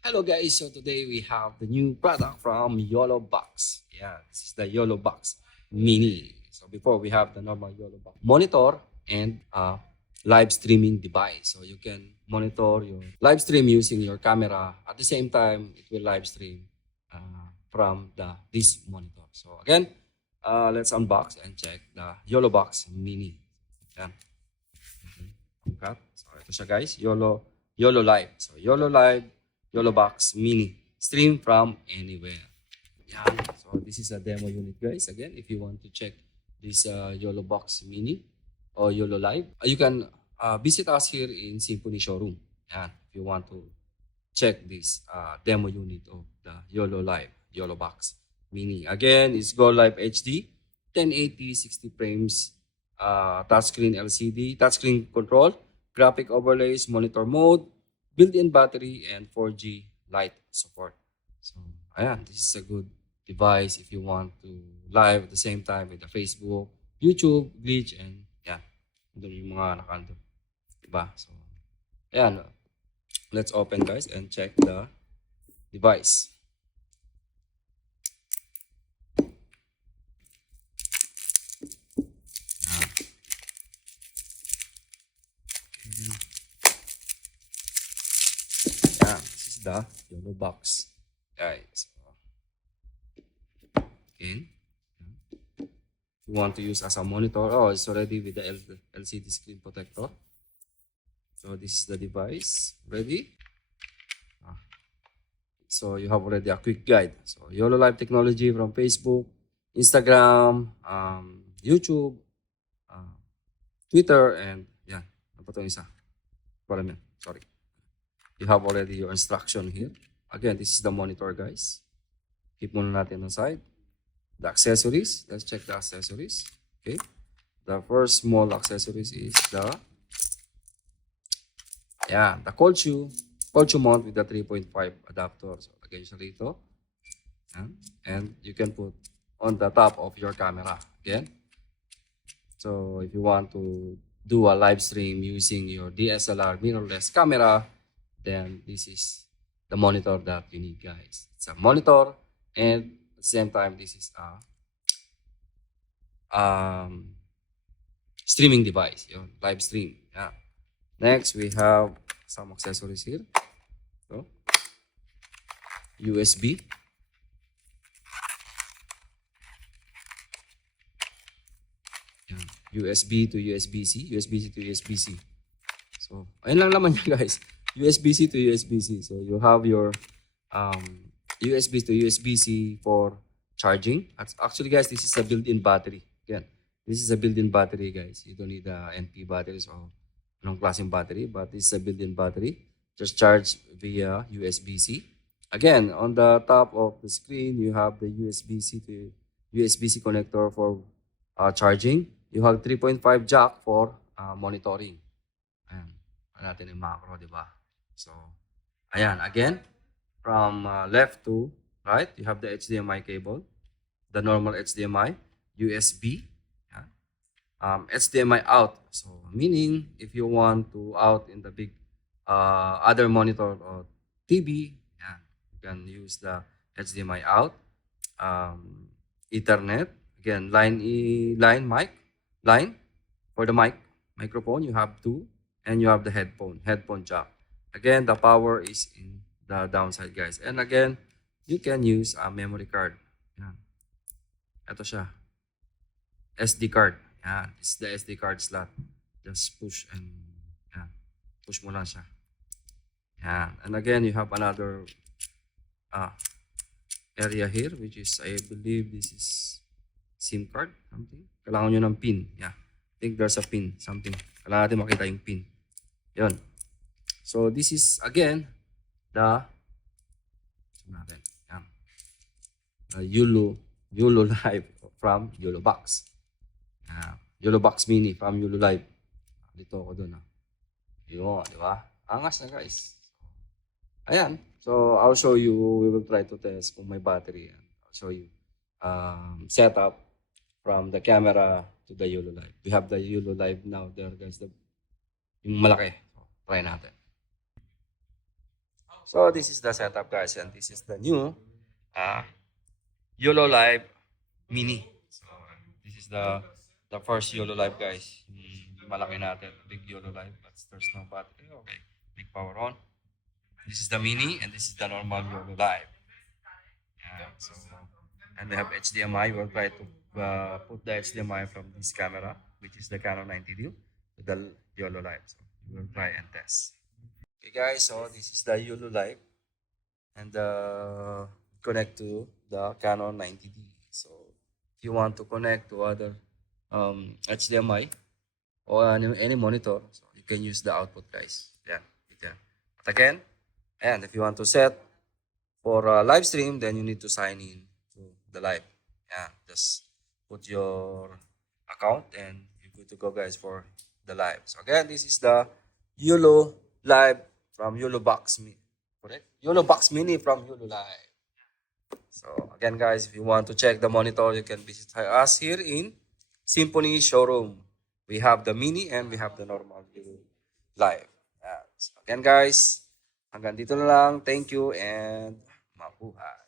Hello guys, so today we have the new product from Yolobox. Yeah, this is the Yolobox Mini. So before we have the normal Yolobox monitor and live streaming device. So you can monitor your live stream using your camera. At the same time, it will live stream from this monitor. So again, let's unbox and check the Yolobox Mini. Yan. Okay. So ito siya guys, Yolo Live. So Yolo Live Yolobox Mini. Stream from anywhere. Yan. So this is a demo unit guys. Again, if you want to check this Yolobox Mini or Yolo Live, you can visit us here in Symphony Showroom. Yan. If you want to check this demo unit of the Yolo Live Yolobox Mini. Again, it's Go Live HD, 1080, 60 frames, touchscreen LCD, touchscreen control, graphic overlays, monitor mode, built-in battery, and 4G light support. So, ayan, this is a good device if you want to live at the same time with the Facebook, YouTube, Glitch, and yan. Doon yung mga nakando. Diba? So, ayan. Let's open guys and check the device. Yeah, this is the Yolobox. Guys. Okay. If you want to use as a monitor, it's already with the LCD screen protector. So this is the device. Ready? So you have already a quick guide. So YOLO Live technology from Facebook, Instagram, YouTube, Twitter, and yeah. Ano pa ito isa? Sorry. You have already your instruction here. Again, this is the monitor, guys. Keep muna natin on side. The accessories. Let's check the accessories. Okay. The first small accessories is the cold shoe mount with the 3.5 adapter. So, lagay siya rito. And you can put on the top of your camera. Again. So, if you want to do a live stream using your DSLR mirrorless camera, then this is the monitor that you need, guys. It's a monitor, and at the same time, this is a streaming device, live stream. Yeah. Next, we have some accessories here. So, USB. Yan. USB to USB-C, USB-C to USB-C. So, ayun lang naman yan, guys. USB-C to USB-C. So, you have your USB to USB-C for charging. Actually, guys, this is a built-in battery. Again, this is a built-in battery, guys. You don't need NP batteries or anong klaseng battery, but this is a built-in battery. Just charge via USB-C. Again, on the top of the screen, you have the USB-C to USB-C connector for charging. You have 3.5 jack for monitoring. Ayan. Natin yung macro, di ba? So, ayan. Again, from left to right, you have the HDMI cable, the normal HDMI, USB, HDMI out. So, meaning if you want to out in the big other monitor or TV, you can use the HDMI out, Ethernet, again, line for the microphone. You have two, and you have the headphone jack. Again, the power is in the downside, guys. And again, you can use a memory card. Yan. Ito siya. SD card. Yan. This is the SD card slot. Just push and push mo lang siya. Yan. And again, you have another area here, which is, I believe this is SIM card. Something. Kailangan nyo ng pin. Yeah. I think there's a pin. Something. Kailangan natin makita yung pin. Yun. So, this is, again, the Yolo Live from Yolobox. Yolobox Mini from Yolo Live. Dito ako doon. Yun, di ba? Angas na, guys. Ayan. So, I'll show you. We will try to test kung may battery. I'll show you setup from the camera to the Yolo Live. We have the Yolo Live now there, guys. Yung malaki. So, try natin. So this is the setup, guys, and this is the new uh, YOLO Live Mini. So this is the first YOLO Live, guys. Yung malaki natin, big YOLO Live, but there's no battery. Okay, big power on. This is the Mini, and this is the normal YOLO Live. Yeah, so and we have HDMI. We'll try to put the HDMI from this camera, which is the Canon 90D, to the YOLO Live. So we'll try and test. Okay, guys. So this is the YOLO Live, and connect to the Canon 90D. So if you want to connect to other HDMI or any monitor, so you can use the output, guys. Yeah, yeah. But again, and if you want to set for live stream, then you need to sign in to the live. Yeah, just put your account and you're good to go, guys, for the live. So again, this is the YOLO Live from Yolobox Mini. Correct? Yolobox Mini from YOLO Live. So again, guys, if you want to check the monitor, you can visit us here in Symphony Showroom. We have the Mini and we have the normal YOLO Live. Yeah. So again, guys, hanggang dito na lang. Thank you and mabuhay.